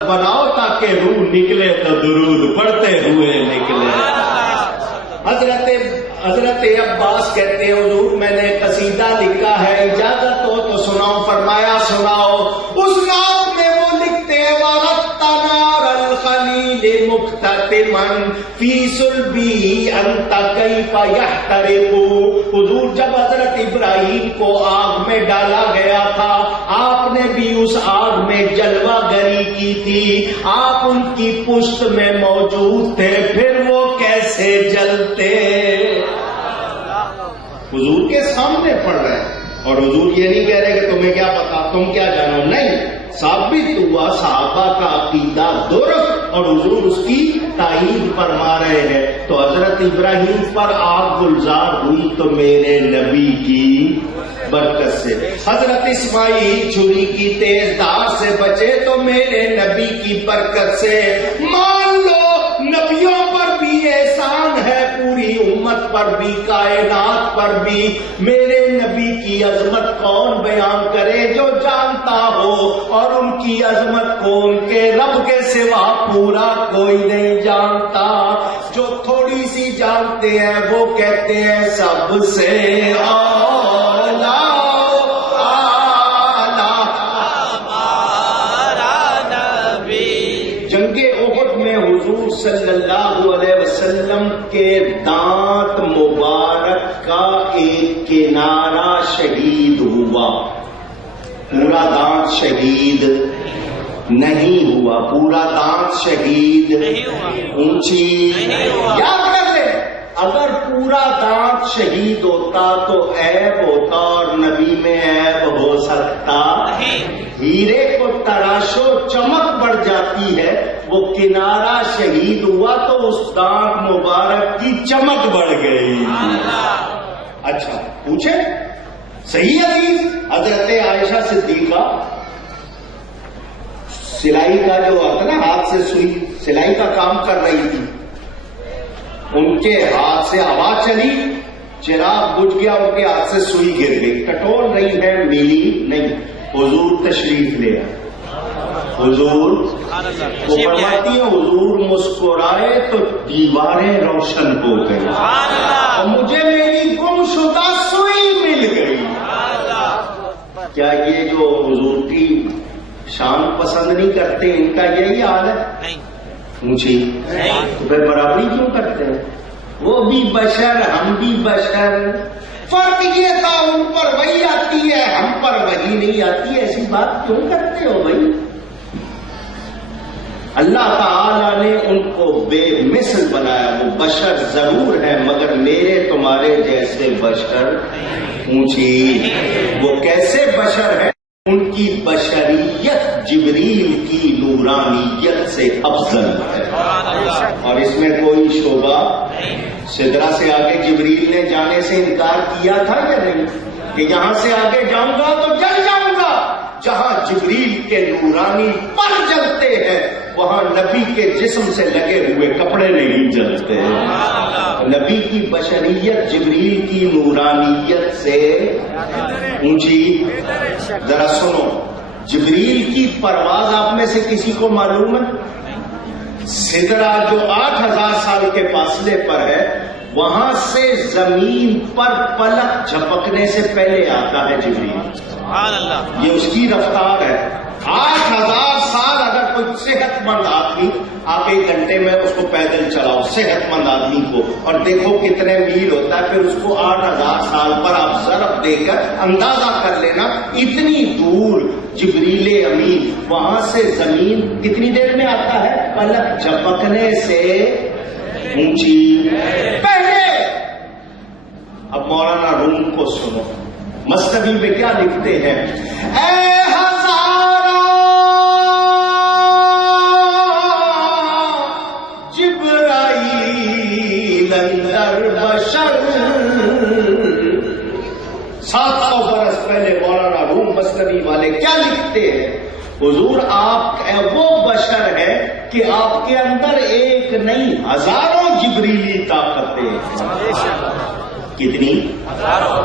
بناؤ تاکہ روح نکلے تو درود پڑھتے ہوئے نکلے۔ حضرت عباس کہتے ہیں حضور میں نے قصیدہ لکھا ہے، اجازت ہو تو سناؤ؟ فرمایا سناؤ۔ اس رات میں وہ لکھتے ہیں وَرَتَّ نَارَ الْخَلِيلِ مُقْتَتِمًا فِي صُلْبِهِ أَنْتَ كَيْفَ يَحْتَرِقُ۔ حضور جب حضرت ابراہیم کو آگ میں ڈالا گیا تھا، آپ نے بھی اس آگ میں جلوہ گری کی تھی، آپ ان کی پشت میں موجود تھے، پھر وہ کیسے جلتے؟ حضور کے سامنے پڑھ رہے ہیں، اور حضور یہ نہیں کہہ رہے کہ تمہیں کیا پتا، تم کیا جانو، نہیں، ثابت ہوا صحابہ کا عقیدہ درست اور حضور اس کی تائید فرما رہے ہیں۔ تو حضرت ابراہیم پر آگ گلزار ہوئی تو میرے نبی کی برکت سے، حضرت اسماعیل چھری کی تیز دھار سے بچے تو میرے نبی کی برکت سے۔ مان لو نبیوں پر بھی احسان ہے، پوری امت پر بھی، کائنات پر بھی۔ میرے نبی کی عظمت کون بیان کرے جو جانتا ہو، اور ان کی عظمت کو ان کے رب کے سوا پورا کوئی نہیں جانتا۔ جو تھوڑی سی جانتے ہیں وہ کہتے ہیں سب سے صلی اللہ علیہ وسلم کے دانت مبارک کا ایک کنارہ شہید ہوا، پورا دانت شہید نہیں ہوا، پورا دانت شہید اونچی یاد کر لیں، اگر پورا دانت شہید ہوتا تو عیب ہوتا، اور نبی میں عیب ہو سکتا؟ ہیرے کو تراشو چمک بڑھ جاتی ہے، وہ کنارہ شہید ہوا تو اس دانت مبارک کی چمک بڑھ گئی۔ اچھا پوچھے صحیح حدیث، حضرت عائشہ صدیقہ سلائی کا جو ہوتا نا، ہاتھ سے سوئی سلائی کا کام کر رہی تھی، ان کے ہاتھ سے ہوا چلی، چراغ بجھ گیا، ان کے ہاتھ سے سوئی گر گئی، ٹٹول رہی ہے، ملی نہیں۔ حضور تشریف لے آئے، حضور وہ فرماتی ہیں حضور مسکرائے تو دیواریں روشن ہو گئی اور مجھے میری گم شدہ سوئی مل گئی۔ کیا یہ جو حضور کی شان پسند نہیں کرتے ان کا یہی حال ہے؟ اونچی تو پھر برابری کیوں کرتے ہیں؟ وہ بھی بشر، ہم بھی بشر، فرق یہ تھا ان پر وہی آتی ہے، ہم پر وہی نہیں آتی، ایسی بات کیوں کرتے ہو بھائی؟ اللہ تعالیٰ نے ان کو بے مثل بنایا، وہ بشر ضرور ہے مگر میرے تمہارے جیسے بشر اونچی۔ وہ کیسے بشر ہیں؟ ان کی بشریت جبریل کی نورانیت سے افضل ہے، اور اس میں کوئی شعبہ۔ سدرا سے آگے جبریل نے جانے سے انکار کیا تھا یا نہیں کہ یہاں سے آگے جاؤں گا تو جل جاؤں گا؟ جہاں جبریل کے نورانی پر جلتے ہیں وہاں نبی کے جسم سے لگے ہوئے کپڑے نہیں جلتے۔ نبی کی بشریت جبریل کی نورانیت سے اونچی۔ ذرا سنو، جبریل کی پرواز آپ میں سے کسی کو معلوم ہے؟ سدرا جو 8000 سال کے فاصلے پر ہے، وہاں سے زمین پر پلک جھپکنے سے پہلے آتا ہے جبریل۔ سبحان اللہ، یہ اس کی رفتار ہے۔ 8000 سال اگر کوئی صحت مند آدمی، آپ 1 گھنٹے میں اس کو پیدل چلاؤ صحت مند آدمی کو، اور دیکھو کتنے میل ہوتا ہے، پھر اس کو 8000 سال پر آپ ضرب دے کر اندازہ کر لینا اتنی دور جبریل امین وہاں سے زمین کتنی دیر میں آتا ہے؟ پلک جھپکنے سے اونچی پہلے۔ اب مولانا روم کو سنو، مصنوی میں کیا لکھتے ہیں؟ اے ہزاروں جبرائیل اندر بشر۔ 700 برس پہلے مولانا روم مصنوی والے کیا لکھتے ہیں؟ حضور آپ وہ بشر ہے کہ آپ کے اندر ایک نہیں ہزاروں جبریلی طاقتیں۔ کتنی؟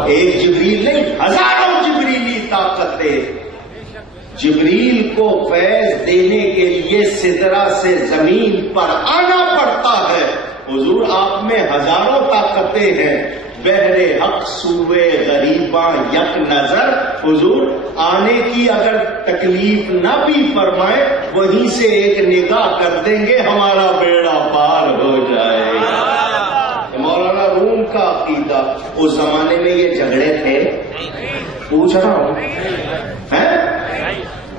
ایک جبریل نہیں، ہزاروں جبریلی طاقتیں۔ جبریل کو فیض دینے کے لیے سدرہ سے زمین پر آنا پڑتا ہے. حضور آپ میں ہزاروں طاقتیں ہیں، بہر حق سوئے غریباں یک نظر. حضور آنے کی اگر تکلیف نہ بھی فرمائے، وہیں سے ایک نگاہ کر دیں گے، ہمارا بیڑا پار ہو جائے گا. مولانا روم کا عقیدہ. اس زمانے میں یہ جھگڑے تھے؟ پوچھ رہا ہوں.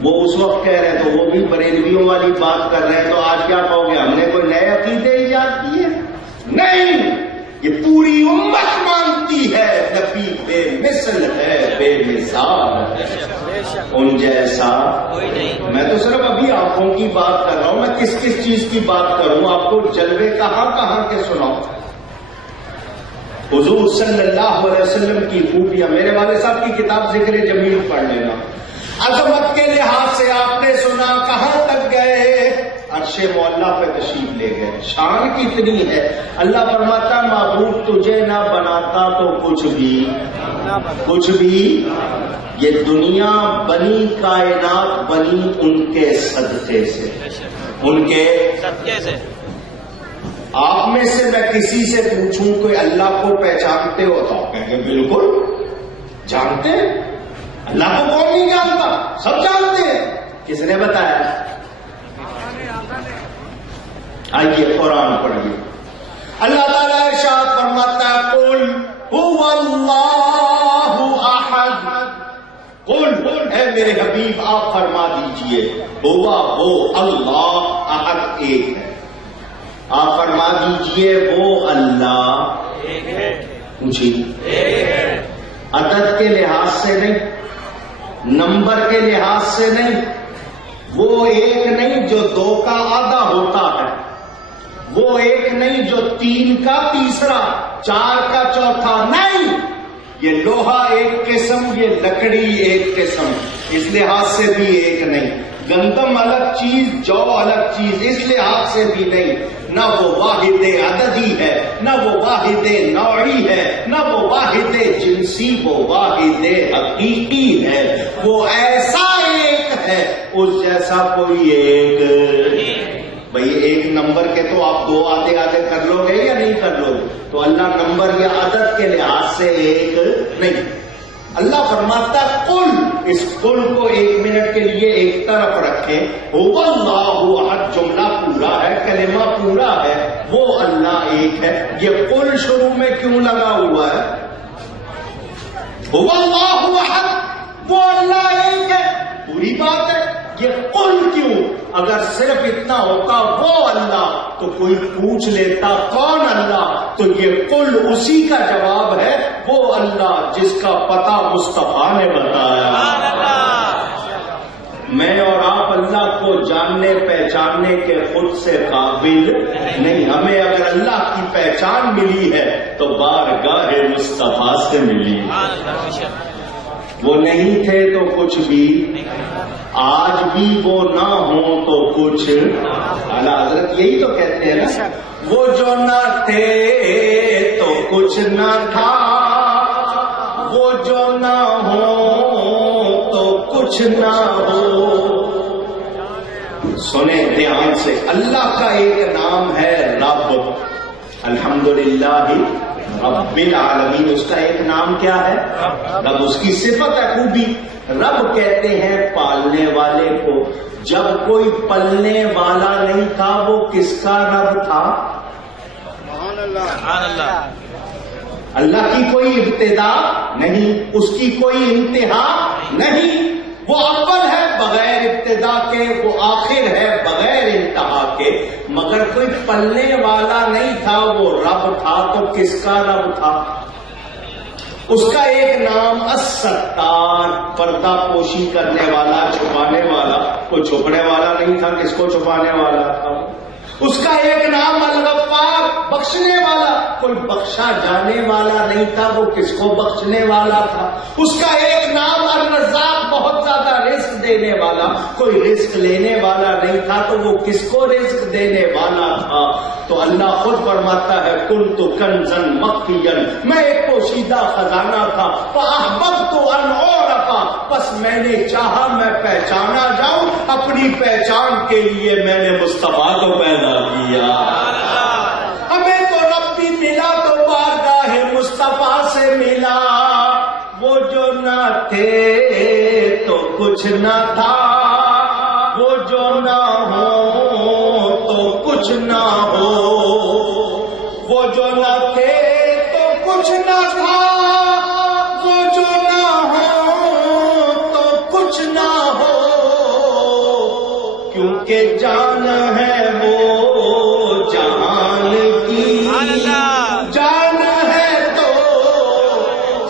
وہ اس وقت کہہ رہے تو وہ بھی بریلویوں والی بات کر رہے ہیں، تو آج کیا کہو گے ہم نے کوئی نئے عقیدے ایجاد کیے؟ نہیں، یہ پوری امت مانتی ہے نبی بے مثل ہے، بے مثال ہے، ان جیسا. میں تو صرف ابھی آنکھوں کی بات کر رہا ہوں، میں کس کس چیز کی بات کروں؟ آپ کو جلوے کہاں کہاں کے سناؤں. حضور صلی اللہ علیہ وسلم کی خوبیاں. میرے والد صاحب کی کتاب ذکر جمیل پڑھ لینا. عظمت کے لحاظ سے آپ نے سنا کہاں تک گئے؟ عرش مولا پہ تشریف لے گئے. شان کتنی ہے. اللہ فرماتا معبود تجھے نہ بناتا تو کچھ بھی یہ دنیا بنی، کائنات بنی ان کے صدقے سے، ان کے صدقے سے. آپ میں سے میں کسی سے پوچھوں کوئی اللہ کو پہچانتے ہو تو آپ کہیں گے بالکل جانتے ہیں. اللہ کو کون نہیں جانتا؟ سب جانتے ہیں. کس نے بتایا؟ آئیے قرآن پڑھیے. اللہ تعالیٰ ارشاد فرماتا ہے قل هو اللہ احد. قل اے میرے حبیب آپ فرما دیجئے ہوا وہ اللہ احد ایک ہے. آپ فرما دیجئے وہ اللہ پوچھیے عدد کے لحاظ سے نہیں، نمبر کے لحاظ سے نہیں. وہ ایک نہیں جو 2 کا آدھا ہوتا ہے، وہ ایک نہیں جو 3 کا تیسرا، 4 کا چوتھا نہیں. یہ لوہا ایک قسم، یہ لکڑی ایک قسم، اس لحاظ سے بھی ایک نہیں. گندم الگ چیز، جو الگ چیز، اس لحاظ سے بھی نہیں. نہ وہ واحد عددی ہے، نہ وہ واحد نوعی ہے، نہ وہ واحد جنسی، وہ واحد حقیقی ہے. وہ ایسا ایک ہے، اس جیسا کوئی ایک. بھئی ایک نمبر کے تو آپ 2 آدھے آدھے کر لو گے یا نہیں کر لو گے؟ تو اللہ نمبر یا عدد کے لحاظ سے ایک نہیں. اللہ فرماتا قل، اس قل کو 1 منٹ کے لیے ایک طرف رکھیں. هو اللہ احد جملہ پورا ہے، کلمہ پورا ہے، وہ اللہ ایک ہے. یہ قل شروع میں کیوں لگا ہوا ہے؟ هو اللہ احد، وہ اللہ ایک ہے، پوری بات ہے. یہ قل کیوں؟ اگر صرف اتنا ہوتا وہ اللہ تو کوئی پوچھ لیتا کون اللہ، تو یہ قل اسی کا جواب ہے، وہ اللہ جس کا پتہ مصطفیٰ نے بتایا. میں اور آپ اللہ کو جاننے پہچاننے کے خود سے قابل نہیں. ہمیں اگر اللہ کی پہچان ملی ہے تو بارگاہ مصطفیٰ سے ملی. وہ نہیں تھے تو کچھ بھی، آج بھی وہ نہ ہوں تو کچھ. اعلیٰ حضرت یہی تو کہتے ہیں نا، وہ جو نہ تھے تو کچھ نہ تھا، وہ جو نہ ہو تو کچھ نہ ہو. سنیں دھیان سے، اللہ کا ایک نام ہے رب. الحمدللہ رب العالمین، اس کا ایک نام کیا ہے؟ رب. اس کی صفت ہے خوبی. رب کہتے ہیں پالنے والے کو. جب کوئی پلنے والا نہیں تھا وہ کس کا رب تھا؟ اللہ کی کوئی ابتدا نہیں، اس کی کوئی انتہا نہیں. وہ اول ہے بغیر ابتدا کے، وہ آخر ہے بغیر انتہا کے. مگر کوئی پلنے والا نہیں تھا، وہ رب تھا. تو کس کا رب تھا؟ اس کا ایک نام الستار، پردہ پوشی کرنے والا، چھپانے والا. کوئی چھپنے والا نہیں تھا، کس کو چھپانے والا تھا؟ اس کا ایک نام الغفار، بخشنے والا. کوئی بخشا جانے والا نہیں تھا، وہ کس کو بخشنے والا تھا؟ اس کا ایک نام الرزاق، بہت زیادہ رزق دینے والا، کوئی رزق لینے والا نہیں تھا تو وہ کس کو رزق دینے والا تھا؟ تو اللہ خود فرماتا ہے کنت کنزا مخفیا، میں ایک پوشیدہ خزانہ تھا، فاحببت ان اعرف، بس میں نے چاہا میں پہچانا جاؤں، اپنی پہچان کے لیے میں نے مصطفیٰ کو پیدا کیا۔ ہمیں تو رب بھی ملا تو بارگاہ مصطفیٰ سے ملا، وہ جو نہ تھے تو کچھ نہ تھا، وہ جو نہ ہو تو کچھ نہ ہو، وہ جو نہ تھے تو کچھ نہ تھا، وہ جو نہ ہو تو کچھ نہ ہو، کیونکہ جان ہے وہ جہان کی، جان ہے تو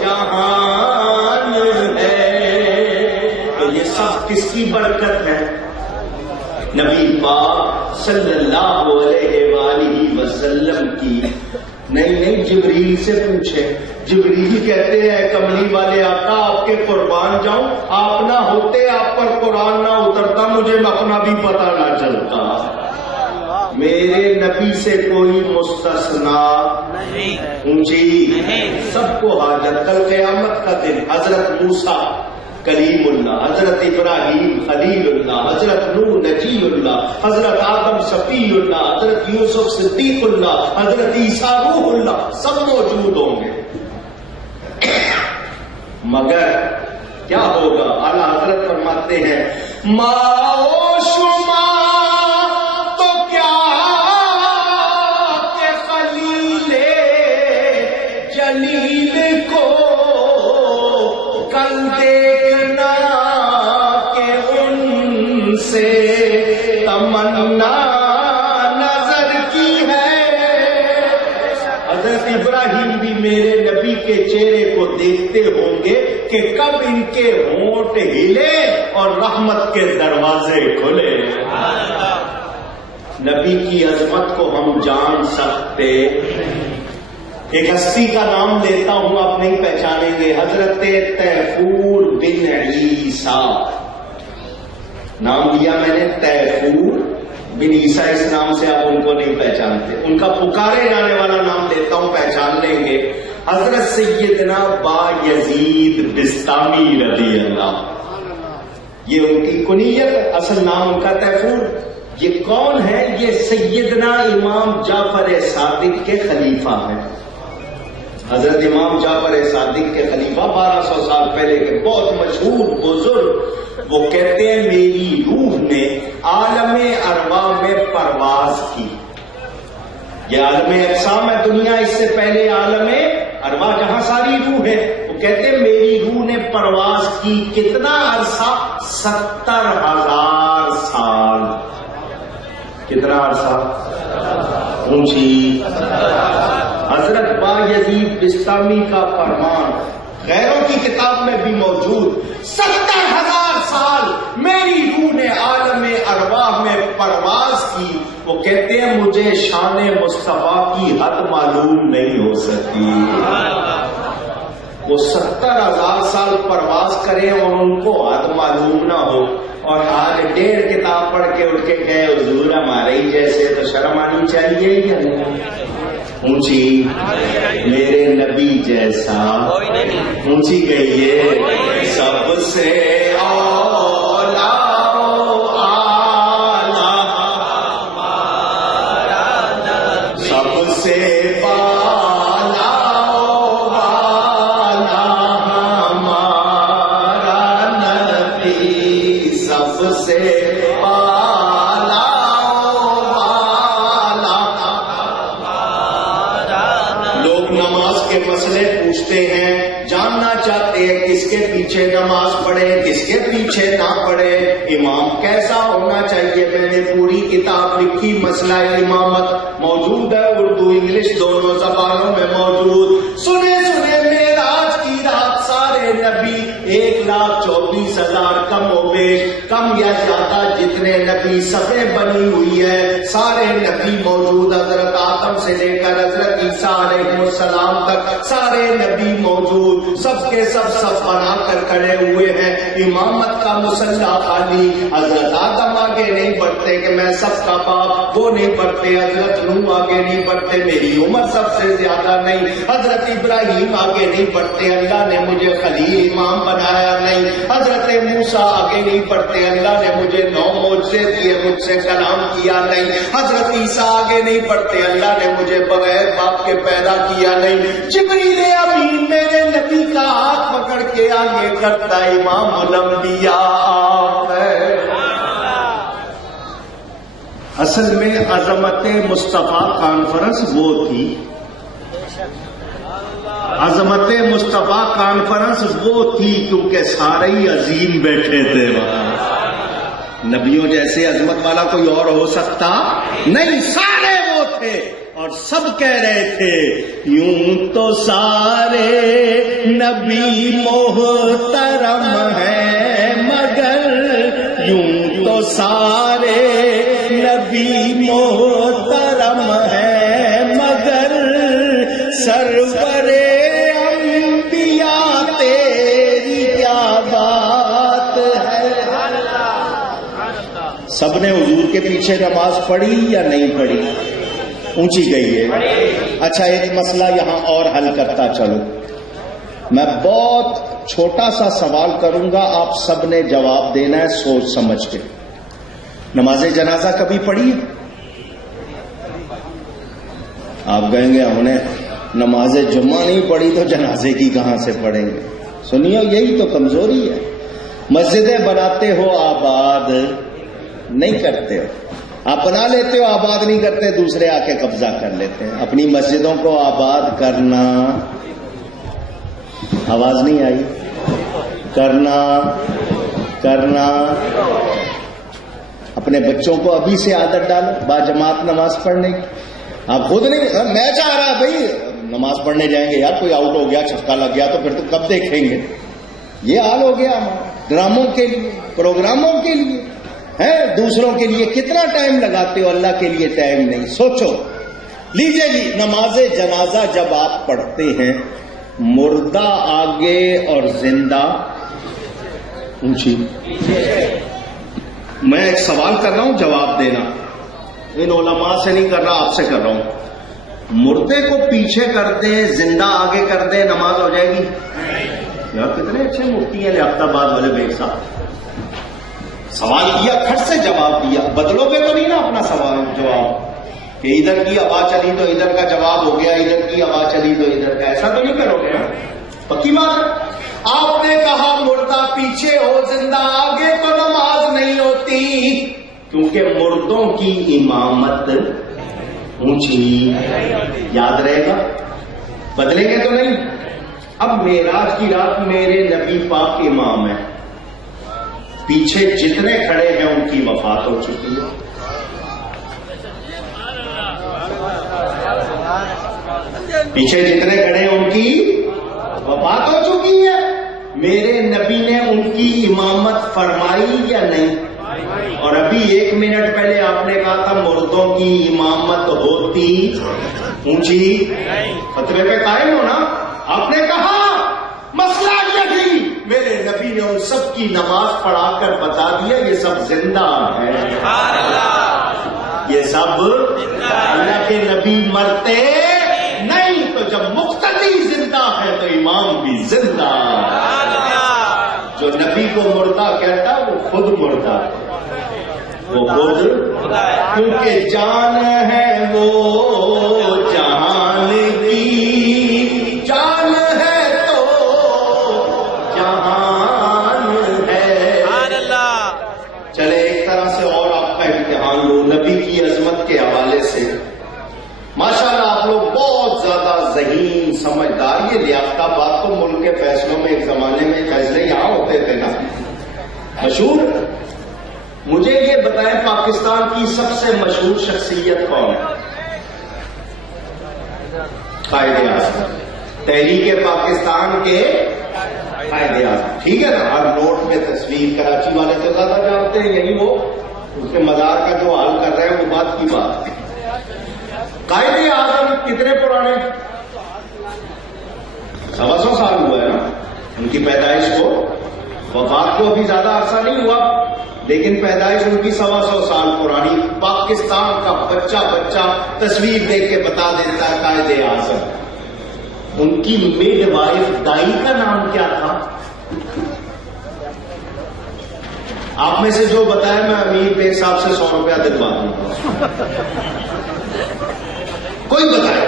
جہان ہے۔ تو یہ سب کس کی برکت ہے؟ نبی پاک صلی اللہ علیہ وآلہ وسلم کی۔ نہیں جبریل سے پوچھے، جبریل کہتے ہیں کملی والے آقا آپ کے قربان جاؤں، آپ نہ ہوتے، آپ پر قرآن نہ اترتا، مجھے اپنا بھی پتہ نہ چلتا۔ میرے نبی سے کوئی مستثنا اونچی، سب کو حاجت۔ کل قیامت کا دن حضرت موسیٰ کلیم اللہ، حضرت ابراہیم خلیل اللہ، حضرت نوح نجی اللہ، حضرت آدم صفی اللہ، حضرت یوسف صدیق اللہ، حضرت عیسیٰ روح اللہ، سب موجود ہوں گے۔ مگر کیا ہوگا؟ اعلیٰ حضرت فرماتے ہیں ماؤ شما تو کیا کہ خلیل جلیل کو کل دیکھنا کہ ان سے تمنا نظر کی ہے۔ حضرت ابراہیم بھی میرے نبی کے چہرے کو دیکھتے ہوں گے کہ کب ان کے ہونٹ ہلے اور رحمت کے دروازے کھلے۔ نبی کی عظمت کو ہم جان سکتے۔ ایک ہستی کا نام لیتا ہوں، آپ نہیں پہچانیں گے، حضرت تیفور بن عیسیٰ، نام لیا میں نے تیفور بن عیسیٰ، اس نام سے آپ ان کو نہیں پہچانتے، ان کا پکارے جانے والا نام لیتا ہوں، پہچان لیں گے۔ حضرت سیدنا با یزید بستامی رضی اللہ، یہ ان کی کنیت، اصل نام ان کا تیفور۔ یہ کون ہے؟ یہ سیدنا امام جعفر صادق کے خلیفہ ہیں۔ حضرت امام جعفر صادق کے خلیفہ 1200 سال پہلے کے بہت مشہور بزرگ، وہ کہتے ہیں میری روح نے عالم ارواح میں پرواز کی۔ یہ عالم اجسام ہے دنیا، اس سے پہلے عالم ارواح جہاں ساری روح ہے، وہ کہتے ہیں میری روح نے پرواز کی۔ کتنا عرصہ؟ 70,000 سال۔ کتنا عرصہ؟ اونچی۔ حضرت با یزید بستامی کا فرمان غیروں کی کتاب میں بھی موجود، 70,000 سال میری روح نے عالم ارواح میں پرواز کی۔ وہ کہتے ہیں مجھے شان مصطفیٰ کی حد معلوم نہیں ہو سکی۔ وہ 70,000 سال پرواز کریں اور ان کو حد معلوم نہ ہو، اور آج 1.5 کتاب پڑھ کے اٹھ کے گئے حضور ہمارے ہی جیسے، تو شرم آنی چاہیے یا نہیں؟ اونچی میرے نبی جیسا اونچی گئیے، سب سے اولا سب سے بالا ہمارا نبی، سب سے مسئلے پوچھتے ہیں، جاننا چاہتے ہیں کس کے پیچھے نماز پڑھے کس کے پیچھے نہ پڑھے، امام کیسا ہونا چاہیے۔ میں نے پوری کتاب لکھی، مسئلہ امامت موجود ہے، اردو انگلش دونوں زبانوں میں موجود۔ سنے معراج کی رات سارے نبی 1 لاکھ 24,000 کم و بیش، کم یا زیادہ جتنے نبی صفیں بنی ہوئی ہے سارے نبی موجود، حضرت آدم سے لے کر حضرت عیسیٰ علیہ السلام تک سارے نبی موجود، سب کے سب بنا کر کھڑے ہوئے ہیں، امامت کا مسلح خالی، حضرت آدم آگے نہیں بڑھتے کہ میں سب کا باپ، وہ نہیں بڑھتے، حضرت نوح آگے نہیں بڑھتے میری عمر سب سے زیادہ نہیں، حضرت ابراہیم آگے نہیں بڑھتے اللہ نے مجھے خلیل امام بنایا نہیں، حضرت موسیٰ آگے نہیں بڑھتے اللہ نے مجھے 9 معجزے دیے مجھ سے کلام کیا نہیں، حضرت عیسیٰ آگے نہیں بڑھتے اللہ نے مجھے بغیر باپ کے پیدا کیا نہیں، جبریل امین میرے نبی کا ہاتھ پکڑ کے آگے کرتا امام الانبیاء ہے۔ اصل میں عظمت مصطفیٰ کانفرنس وہ تھی، عظمت مصطفیٰ کانفرنس وہ تھی کیونکہ سارے ہی عظیم بیٹھے تھے وہاں، نبیوں جیسے عظمت والا کوئی اور ہو سکتا نہیں، سارے وہ تھے اور سب کہہ رہے تھے یوں تو سارے نبی محترم ہیں مگر، یوں تو سارے نبی محترم ہیں مگر، سرور انبیاء تیری کیا بات ہے۔ سب نے حضور کے پیچھے نماز پڑھی یا نہیں پڑھی؟ اونچی گئی ہے۔ اچھا ایک مسئلہ یہاں اور حل کرتا چلو، میں بہت چھوٹا سا سوال کروں گا، آپ سب نے جواب دینا ہے سوچ سمجھ کے۔ نماز جنازہ کبھی پڑھی؟ آپ کہیں گے ہم نے نماز جمعہ نہیں پڑھی تو جنازے کی کہاں سے پڑھیں گے؟ سنیو یہی تو کمزوری ہے، مسجدیں بناتے ہو آباد نہیں کرتے ہو، آپ بنا لیتے ہو آباد نہیں کرتے، دوسرے آ کے قبضہ کر لیتے ہیں۔ اپنی مسجدوں کو آباد کرنا، آواز نہیں آئی، کرنا اپنے بچوں کو ابھی سے عادت ڈالو باجماعت نماز پڑھنے کی۔ آپ خود نہیں، میں چاہ رہا بھائی نماز پڑھنے جائیں گے یار، کوئی آؤٹ ہو گیا چھکا لگ گیا تو پھر تو کب دیکھیں گے، یہ حال ہو گیا ڈراموں کے لیے پروگراموں کے لیے ہے، دوسروں کے لیے کتنا ٹائم لگاتے ہو، اللہ کے لیے ٹائم نہیں۔ سوچو لیجئے جی، نماز جنازہ جب آپ پڑھتے ہیں مردہ آگے اور زندہ اونچی، میں ایک سوال کر رہا ہوں جواب دینا، ان علماء سے نہیں کر رہا آپ سے کر رہا ہوں، مردے کو پیچھے کر دیں زندہ آگے کر دیں نماز ہو جائے گی؟ یار کتنے اچھے مفتی ہیں لیاقت آباد والے بیگ صاحب، سوال کیا کھٹ سے جواب دیا، بدلو گے تو نہیں نا اپنا سوال جواب کہ ادھر کی آواز چلی تو ادھر کا جواب ہو گیا، ادھر کی آواز چلی تو ادھر کا، ایسا تو نہیں کرو گے نا؟ پکی بات۔ آپ نے کہا مردہ پیچھے ہو زندہ آگے تو نماز نہیں ہوتی، کیونکہ مردوں کی امامت اونچی، یاد رہے گا، بدلیں گے تو نہیں۔ اب معراج کی رات میرے نبی پاک امام ہیں، پیچھے جتنے کھڑے ہیں ان کی وفات ہو چکی ہے، پیچھے جتنے کھڑے ہیں ان کی وفات ہو چکی ہے، میرے نبی نے ان کی امامت فرمائی یا نہیں؟ اور ابھی 1 منٹ پہلے آپ نے کہا تھا مردوں کی امامت ہوتی اونچی، فتوے پہ قائم ہو نا، آپ نے کہا مسئلہ یہی، میرے نبی نے ان سب کی نماز پڑھا کر بتا دیا یہ سب زندہ ہے، یہ سب اللہ کے نبی مرتے نہیں، تو جب مقتدی زندہ ہے تو امام بھی زندہ، جو نبی کو مردہ کہتا وہ خود مردہ، وہ خود، کیونکہ جان ہے وہ جہان کی، جان ہے تو جہان ہے۔ چلے ایک طرح سے اور آپ کا امتحان لو نبی کی عظمت کے حوالے سے، ماشاءاللہ آپ لوگ بہت زیادہ ذہین سمجھدار، یہ لیاقت آباد تو ملک کے فیصلوں میں ایک زمانے میں فیصلے یہاں ہوتے تھے نا مشہور۔ مجھے یہ بتائیں پاکستان کی سب سے مشہور شخصیت کون ہے؟ قائد اعظم۔ تحریک پاکستان کے قائد اعظم، ٹھیک ہے نا؟ ہر نوٹ میں تصویر، کراچی والے تو زیادہ جانتے ہیں، یہی وہ اس کے مزار کا جو حال کر رہے ہیں وہ بات کی بات ہے۔ قائد اعظم کتنے پرانے؟ 125 سال ہوا ہے نا ان کی پیدائش کو، وفات کو ابھی زیادہ عرصہ نہیں ہوا، لیکن پیدائش ان کی 125 سال پرانی۔ پاکستان کا بچہ بچہ تصویر دیکھ کے بتا دیتا ہے قائد اعظم۔ ان کی میڈ وائف دائی کا نام کیا تھا؟ آپ میں سے جو بتایا میں امیر بیگ صاحب سے 100 روپیہ دلوا دوں گا، کوئی بتائے،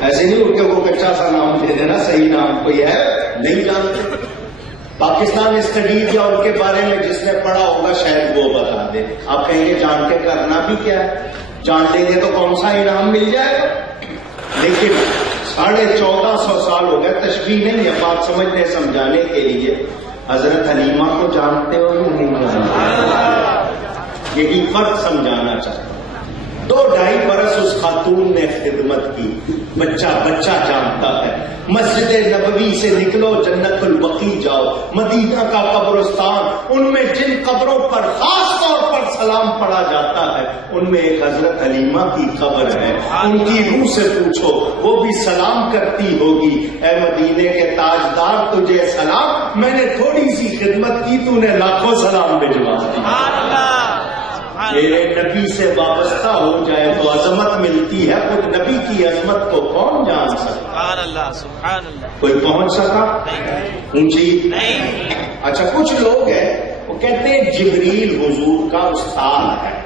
ایسے نہیں اٹھ کے وہ کچا سا نام دے دینا، صحیح نام کوئی ہے نہیں جانتے۔ پاکستان اسٹڈیز یا ان کے بارے میں جس نے پڑھا ہوگا شاید وہ بتا دے۔ آپ کہیں گے جان کے کرنا بھی کیا ہے، جان لیں گے تو کون سا انعام مل جائے گا؟ لیکن 1450 سال ہو گئے، تشبیہ نہیں ہے، بات سمجھنے سمجھانے کے لیے۔ حضرت حلیمہ کو جانتے ہو یا نہیں جانتے؟ یہی فرق سمجھانا چاہتا ہوں۔ 2-2.5 برس اس خاتون نے خدمت کی، بچہ بچہ جانتا ہے۔ مسجد نبوی سے نکلو جنت البقیع جاؤ، مدینہ کا قبرستان، ان میں جن قبروں پر خاص طور پر سلام پڑھا جاتا ہے ان میں ایک حضرت حلیمہ کی قبر ہے۔ ان کی روح سے پوچھو، وہ بھی سلام کرتی ہوگی، اے مدینے کے تاجدار تجھے سلام، میں نے تھوڑی سی خدمت کی، تو نے لاکھوں سلام بھجوا دی۔ میرے نبی سے وابستہ ہو جائے تو عظمت ملتی ہے، خود نبی کی عظمت کو کون جان سکتا؟ سبحان اللہ، کوئی پہنچ سکا اونچی؟ اچھا، کچھ لوگ ہیں وہ کہتے ہیں جبریل حضور کا استاد ہے،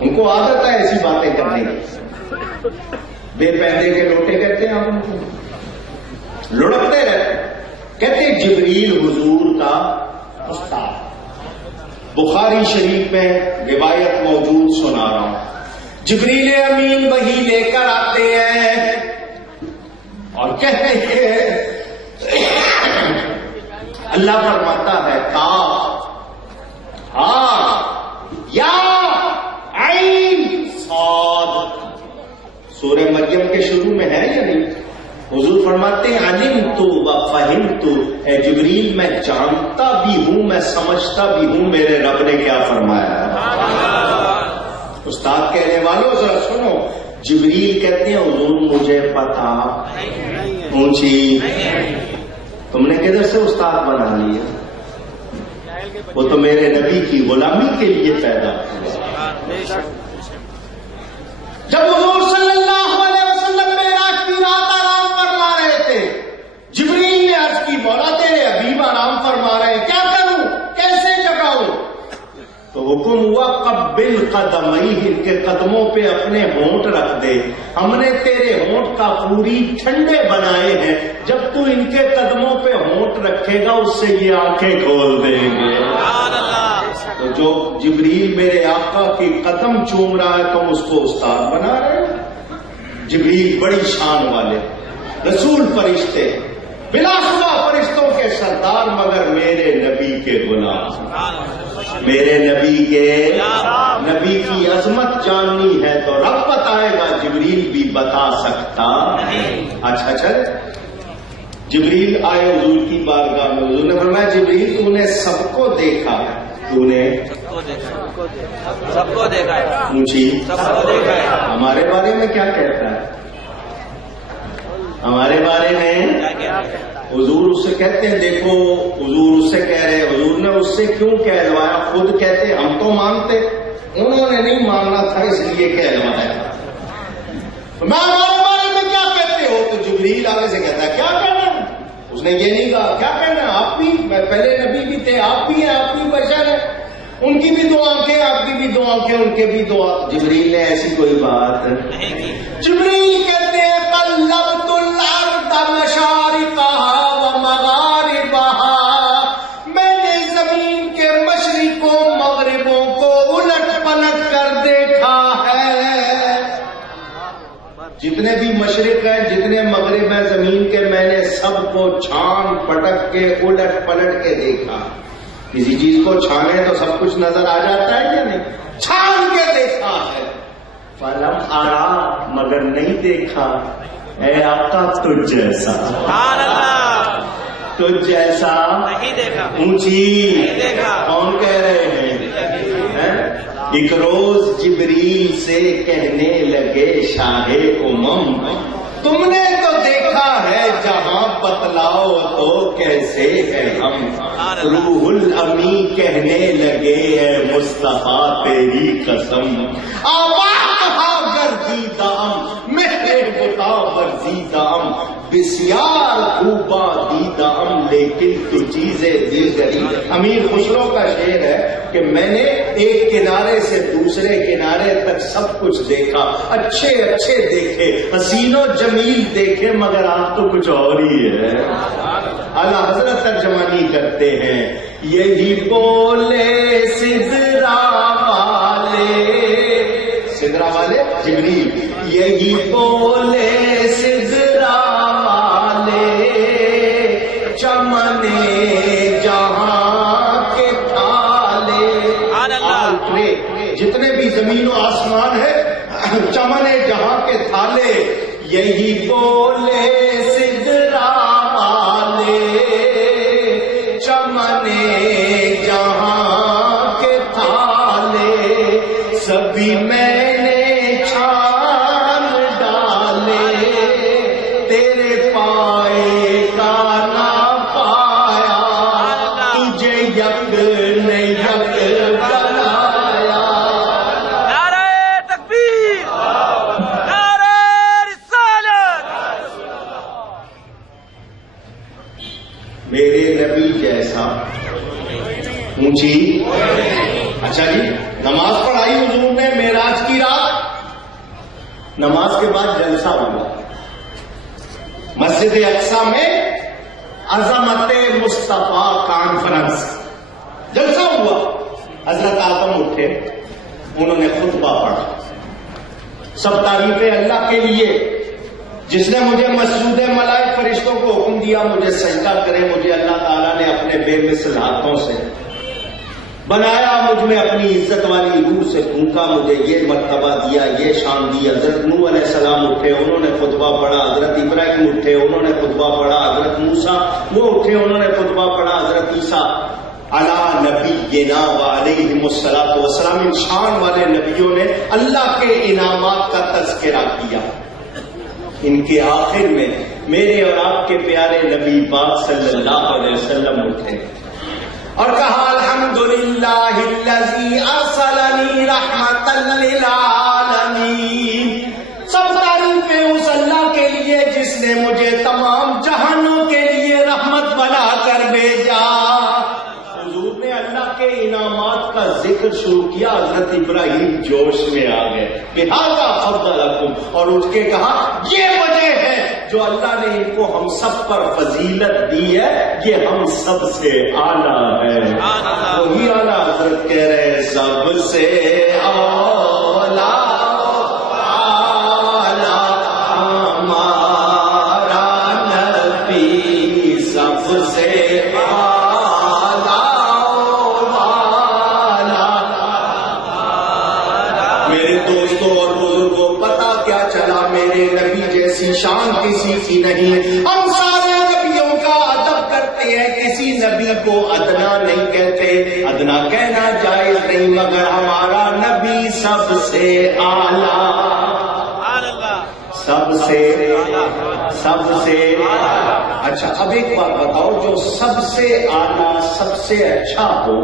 ان کو عادت ہے ایسی باتیں کرنے کی، بے پردے کے لوٹے کہتے ہیں، ہم لڑکتے رہتے، کہتے ہیں جبریل حضور کا استاد۔ بخاری شریف میں روایت موجود سنا رہا ہوں، جبریل امین وہی لے کر آتے ہیں اور کہتے ہیں، اللہ فرماتا ہے کاف ہاں یا عین صاد، سورہ مریم کے شروع میں ہے یا نہیں؟ حضور فرماتے ہیں علمت و فہمت، اے جبریل میں جانتا بھی ہوں، میں سمجھتا بھی ہوں میرے رب نے کیا فرمایا ہے۔ استاد کہنے والوں ذرا سنو، جبریل کہتے ہیں حضور مجھے پتا اونچی، تم نے کدھر سے استاد بنا لیا؟ وہ تو میرے نبی کی غلامی کے لیے پیدا ہوا۔ جب حضور صلی اللہ علیہ وسلم معراج کی رات آرام فرما رہے تھے، جبریل نے عرض کی مولا تیرے حبیب آرام فرما رہے ہیں، کیا کروں، کیسے جگاؤں؟ تو حکم ہوا قبل قدمئی، ان کے قدموں پہ اپنے ہونٹ رکھ دے، ہم نے تیرے ہونٹ کا پوری ٹھنڈے بنائے ہیں، جب تو ان کے قدموں پہ ہونٹ رکھے گا اس سے یہ آنکھیں کھول دیں گے۔ تو جو جبریل میرے آقا کی قدم چوم رہا ہے تم اس کو استاد بنا رہے ہیں؟ جبریل بڑی شان والے رسول فرشتے، بلا شبہ فرشتوں کے سردار، مگر میرے نبی کے غلام، میرے نبی کی عظمت جاننی ہے تو رب بتائے گا، جبریل بھی بتا سکتا۔ اچھا چل، جبریل آئے حضور کی بارگاہ میں، حضور نے فرمایا جبریل تو نے سب کو دیکھا، تو نے سب کو دیکھا ہے، اونچی سب کو دیکھا ہے، ہمارے بارے میں کیا کہتا ہے؟ ہمارے بارے میں حضور اس سے کہتے ہیں، دیکھو حضور اس سے کہہ رہے، حضور نے اس سے کیوں کہلوایا؟ خود کہتے ہم تو مانتے، انہوں نے نہیں ماننا تھا اس لیے کہلوایا۔ میں ہمارے بارے میں کیا کہتے ہو؟ تو جبریل آگے سے کہتا ہے کیا کہنا ہے؟ اس نے یہ نہیں کہا کیا کہنا ہے، آپ بھی پہلے نبی بھی تھے، آپ بھی ہیں، آپ بھی بشر ہیں، ان کی بھی 2 آنکھیں، آپ کی بھی 2 آنکھیں، ان کے بھی 2 آنکھیں۔ جبریل نے ایسی کوئی بات نہیں۔ جبریل کہتے ہیں قلبت الارض مشارقها ومغاربها، میں نے زمین کے مشرقوں مغربوں کو الٹ پلٹ کر دیکھا ہے، جتنے بھی مشرق ہیں جتنے مغرب ہیں زمین کے، میں نے سب کو چھان پٹک کے الٹ پلٹ کے دیکھا۔ کسی چیز کو چھانے تو سب کچھ نظر آ جاتا ہے یا نہیں؟ چھان کے دیکھا ہے۔ فلم آرا مگر نہیں دیکھا اے آقا تجھ جیسا، سبحان اللہ، تجھ جیسا نہیں دیکھا، اونچی نہیں دیکھا۔ کون کہہ رہے ہیں؟ ایک روز جبریل سے کہنے لگے شاہ امم تم نے تو دیکھا ہے جہاں، بتلاؤ تو کیسے ہے ہم۔ روح الامی کہنے لگے اے مصطفیٰ تیری قسم، میرے بتا ورزیدام بسیار خوبا دیدام لیکن تو چیزیں دیگری۔ امیر خسرو کا شعر ہے کہ میں نے ایک کنارے سے دوسرے کنارے تک سب کچھ دیکھا، اچھے اچھے دیکھے، حسین و جمیل دیکھے، مگر آپ تو کچھ اور ہی ہے۔ اعلیٰ حضرت ترجمانی کرتے ہیں یہی بولے سدرا والے جبریل، یہی بولے سدرا والے چمنے جہاں کے تھالے، جتنے بھی زمین و آسمان ہے چمنے جہاں کے تھالے، یہی بولے سدرا والے چمنے جہاں کے تھالے، سبھی میں اونچی۔ اچھا جی، نماز پڑھائی حضور نے معراج کی رات، نماز کے بعد جلسہ ہوا مسجد اقصی میں، عظمت مصطفیٰ کانفرنس جلسہ ہوا۔ حضرت آدم اٹھے، انہوں نے خطبہ پڑھا، سب تعریفیں اللہ کے لیے جس نے مجھے مسجود ملائک فرشتوں کو حکم دیا مجھے سجدہ کرے، مجھے اللہ تعالیٰ نے اپنے بے مثل ہاتھوں سے بنایا، مجھ میں اپنی عزت والی روح سے پھونکا، مجھے یہ مرتبہ دیا، یہ شان دی۔ حضرت نوح علیہ السلام اٹھے، انہوں نے خطبہ پڑھا، حضرت ابراہیم اٹھے، انہوں نے خطبہ پڑھا، حضرت موسیٰ وہ اٹھے، انہوں نے خطبہ پڑھا، حضرت عیسیٰ علی نبینا وعلیہم الصلاۃ والسلام، ان شان والے نبیوں نے اللہ کے انعامات کا تذکرہ کیا۔ ان کے آخر میں میرے اور آپ کے پیارے نبی پاک صلی اللہ علیہ وسلم اٹھے اور کہا الحمدللہ الذی ارسلنی رحمتا للعالمین، سب تعریفیں اس اللہ کے لیے جس نے مجھے تمام جہانوں کے لیے رحمت بنا کر بھیجا۔ حضور نے اللہ کے انعامات کا ذکر شروع کیا، حضرت ابراہیم جوش میں آ گئے، بہذا فضلکم، اور اٹھ کے کہا یہ وجہ ہے جو اللہ نے ان کو ہم سب پر فضیلت دی ہے، یہ ہم سب سے اعلیٰ ہے۔ وہی اعلیٰ حضرت کہہ رہے ہیں سب سے اعلیٰ ہمارا نبی، سب سے شان کسی کی نہیں، ہم سارے نبیوں کا ادب کرتے ہیں، کسی نبی کو ادنا نہیں کہتے، ادنا کہنا جائز نہیں، مگر ہمارا نبی سب سے اعلیٰ، سب سے اچھا۔ اب ایک بات بتاؤ، جو سب سے اعلیٰ سب سے اچھا ہو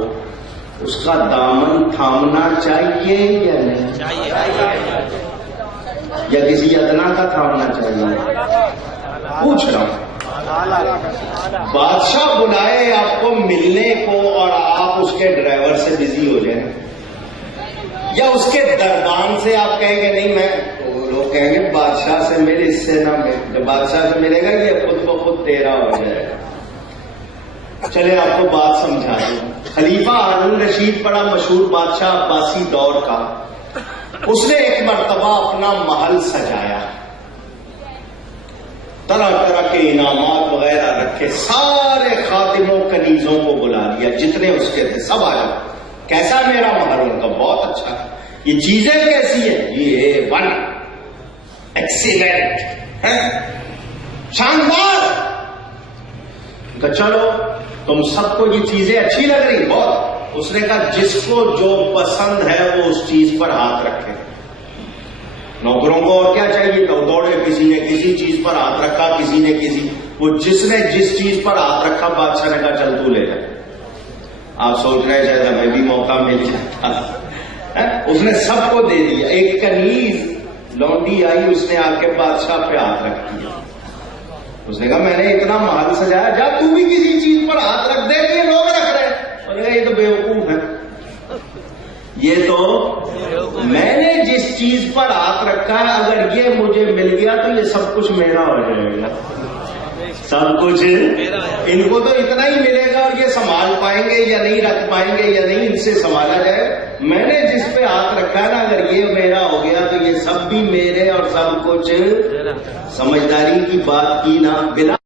اس کا دامن تھامنا چاہیے یا نہیں؟ یا کسی ادنا کا تھامنا چاہیے؟ پوچھ رہا ہوں۔ بادشاہ بلائے آپ کو ملنے کو اور آپ اس کے ڈرائیور سے بزی ہو جائیں، یا اس کے دربان سے آپ کہیں گے نہیں میں، لوگ کہیں گے بادشاہ سے مل، اس سے نہ مل، جب بادشاہ سے ملے گا یہ خود بخود تیرا ہو جائے گا۔ چلے آپ کو بات سمجھا دوں۔ خلیفہ ہارون رشید بڑا مشہور بادشاہ عباسی دور کا، اس نے ایک مرتبہ اپنا محل سجایا، طرح طرح کے انعامات وغیرہ رکھے، سارے خادموں کنیزوں کو بلا لیا جتنے اس کے تھے، سب آ جاؤ، کیسا میرا محل؟ ان کا بہت اچھا ہے۔ یہ چیزیں کیسی ہیں؟ یہ ون ایکسیلنٹ ہے، شاندار. کہ چلو تم سب کو یہ چیزیں اچھی لگ رہی بہت. اس نے کہا جس کو جو پسند ہے وہ اس چیز پر ہاتھ رکھے. نوکروں کو اور کیا چاہیے؟ تو دوڑے، کسی نے کسی چیز پر ہاتھ رکھا، کسی نے کسی، وہ جس نے جس چیز پر ہاتھ رکھا بادشاہ نے کہا چل تو لے جا. آپ سوچ رہے شاید ہمیں بھی موقع مل جاتا. اس نے سب کو دے دیا. ایک کنیز لونڈی آئی، اس نے آ کے بادشاہ پہ ہاتھ رکھ دیا. اس نے کہا میں نے اتنا محل سجایا، جا تو بھی کسی چیز پر ہاتھ رکھ دے. یہ لوگ رکھ رہے ہیں. انہوں نے کہا یہ تو بیوقوف ہے، یہ تو میں نے جس چیز پر ہاتھ رکھا ہے اگر یہ مجھے مل گیا تو یہ سب کچھ میرا ہو جائے گا. سب کچھ ان کو تو اتنا ہی ملے گا اور یہ سنبھال پائیں گے یا نہیں، رکھ پائیں گے یا نہیں، ان سے سنبھالا جائے. میں نے جس پہ ہاتھ رکھا ہے نا اگر یہ میرا ہو گیا تو یہ سب بھی میرے اور سب کچھ. سمجھداری کی بات کی نا بلا